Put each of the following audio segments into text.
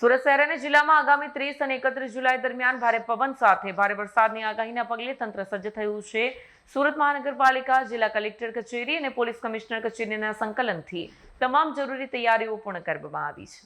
સુરત શહેર અને જિલ્લામાં આગામી 30 અને 31 જુલાઈ દરમિયાન ભારે પવન સાથે ભારે વરસાદની આગાહીના પગલે તંત્ર સજ્જ થયું છે. સુરત મહાનગરપાલિકા, જિલ્લા કલેક્ટર કચેરી અને પોલીસ કમિશનર કચેરીના સંકલનથી તમામ જરૂરી તૈયારીઓ પૂર્ણ કરવામાં આવી છે.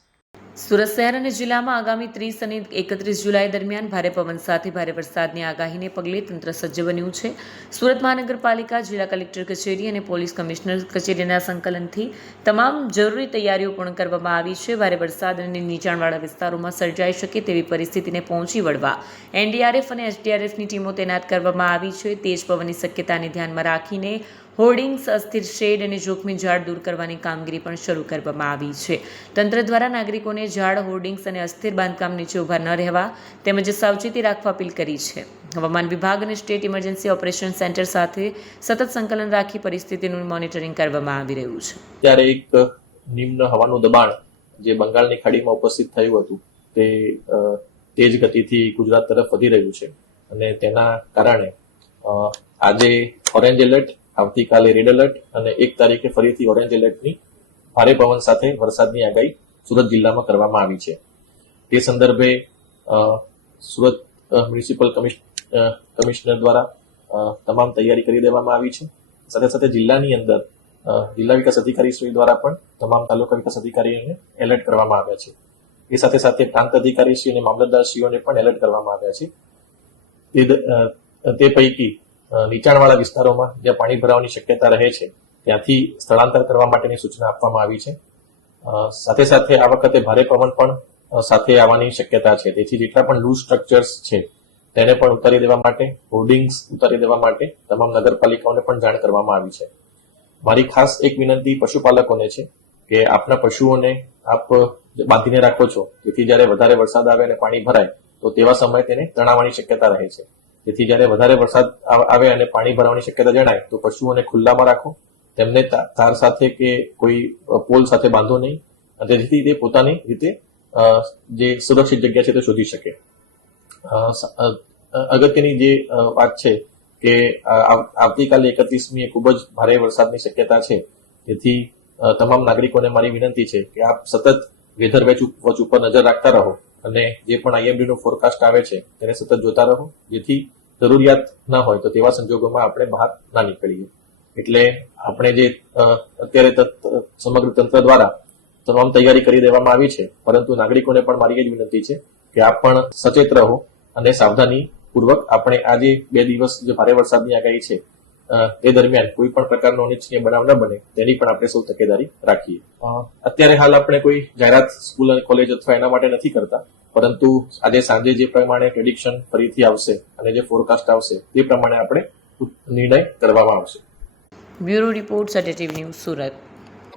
સુરત શહેર અને જિલ્લામાં આગામી 30 અને 31 જુલાઈ દરમિયાન ભારે પવન સાથે ભારે વરસાદની આગાહીને પગલે તંત્ર સજ્જ બન્યું છે. સુરત મહાનગરપાલિકા, જિલ્લા કલેક્ટર કચેરી અને પોલીસ કમિશનર કચેરીના સંકલનથી તમામ જરૂરી તૈયારીઓ પૂર્ણ કરવામાં આવી છે. ભારે વરસાદ અને નીચાણવાળા વિસ્તારોમાં સર્જાઈ શકે તેવી પરિસ્થિતિને પહોંચી વળવા એનડીઆરએફ અને એસડીઆરએફની ટીમો તૈનાત કરવામાં આવી છે. તેજ પવનની શક્યતાને ધ્યાનમાં રાખીને હોર્ડિંગ્સ, અસ્થિર શેડ અને જોખમી ઝાડ દૂર કરવાની કામગીરી પણ શરૂ કરવામાં આવી છે. તંત્ર દ્વારા નાગરિકોને ઝાડ, હોર્ડિંગ્સ અને અસ્થિર બાંધકામ નીચે ઊભા ન રહેવા તેમજ સાવચેતી રાખવા અપીલ કરી છે. હવામાન વિભાગ અને સ્ટેટ ઇમરજન્સી ઓપરેશન સેન્ટર સાથે સતત સંકલન રાખી પરિસ્થિતિનું મોનિટરિંગ કરવામાં આવી રહ્યું છે. ત્યારે એક નિમ્ન હવાનું દબાણ જે બંગાળની ખાડીમાં ઉપસ્થિત થયું હતું તે તેજ ગતિથી ગુજરાત તરફ વધી રહ્યું છે અને તેના કારણે આજે ઓરેન્જ એલર્ટ, આવતીકાલે રેડ એલર્ટ અને 1 તારીખે ફરીથી ઓરેન્જ એલર્ટની ભારે પવન સાથે વરસાદની આગાહી સુરત જિલ્લામાં કરવામાં આવી છે. તે સંદર્ભે સુરત મ્યુનિસિપલ કમિશનર દ્વારા તમામ તૈયારી કરી દેવામાં આવી છે. સાથે સાથે જિલ્લાની અંદર જિલ્લા વિકાસ અધિકારીશ્રી દ્વારા પણ તમામ તાલુકા વિકાસ અધિકારીઓને એલર્ટ કરવામાં આવ્યા છે. એ સાથે સાથે પ્રાંત અધિકારીશ્રી અને મામલતદારશ્રીઓને પણ એલર્ટ કરવામાં આવ્યા છે. તે પૈકી નીચાણવાળા વિસ્તારોમાં જ્યાં પાણી ભરાવાની શક્યતા રહે છે ત્યાંથી સ્થળાંતર કરવા માટેની સૂચના આપવામાં આવી છે. સાથે સાથે આ વખતે ભારે પવન પણ સાથે આવવાની શક્યતા છે. તેથી જેટલા પણ લૂઝ સ્ટ્રક્ચર્સ છે તેને પણ ઉતારી દેવા માટે, હોર્ડિંગ્સ ઉતારી દેવા માટે તમામ નગરપાલિકાઓને પણ જાણ કરવામાં આવી છે. મારી ખાસ એક વિનંતી પશુપાલકોને છે કે આપના પશુઓને આપ બાંધીને રાખો છો, જેથી જ્યારે વધારે વરસાદ આવે અને પાણી ભરાય તો તેવા સમયે તેને તણાવવાની શક્યતા રહે છે. જેથી જ્યારે વધારે વરસાદ આવે અને પાણી ભરાવાની શક્યતા જણાય તો પશુઓને ખુલ્લામાં રાખો, તેમને તાર સાથે કે કોઈ પોલ સાથે બાંધો નહીં, જેથી તે પોતાની રીતે જે સુરક્ષિત જગ્યા છે તે શોધી શકે. અગત્યની જે વાત છે કે આવતીકાલે 31મીએ ખૂબ જ ભારે વરસાદની શક્યતા છે. તેથી તમામ નાગરિકોને મારી વિનંતી છે કે આપ સતત વેધર વોચ ઉપર નજર રાખતા રહો અને જે પણ IMD નું ફોરકાસ્ટ આવે છે તેને સતત જોતા રહો, જેથી જરૂરિયાત ન હોય તો તેવા સંજોગોમાં આપણે બહાર ના નીકળીએ. એટલે આપણે જે અત્યારે સમગ્ર તંત્ર દ્વારા તમામ તૈયારી કરી દેવામાં આવી છે, પરંતુ નાગરિકોને પણ મારી એ જ વિનંતી છે કે આપ પણ સચેત રહો અને સાવધાની પૂર્વક આપણે આ જે 2 દિવસ જે ભારે વરસાદની આગાહી છે તે દરમિયાન કોઈ પણ પ્રકારનો અનિચ્છનીય બનાવ ન બને તેની પણ આપણે સૌ તકેદારી રાખીએ. અત્યારે હાલ આપણે કોઈ જાહેરાત સ્કૂલ અને કોલેજ અથવા એના માટે નથી કરતા, પરંતુ આજે સાંજે જે પ્રમાણે પ્રેડિક્શન ફરીથી આવશે અને જે ફોરકાસ્ટ આવશે તે પ્રમાણે આપણે નિર્ણય કરવામાં આવશે. બ્યુરો રિપોર્ટ, સટેટીવ ન્યૂઝ, સુરત.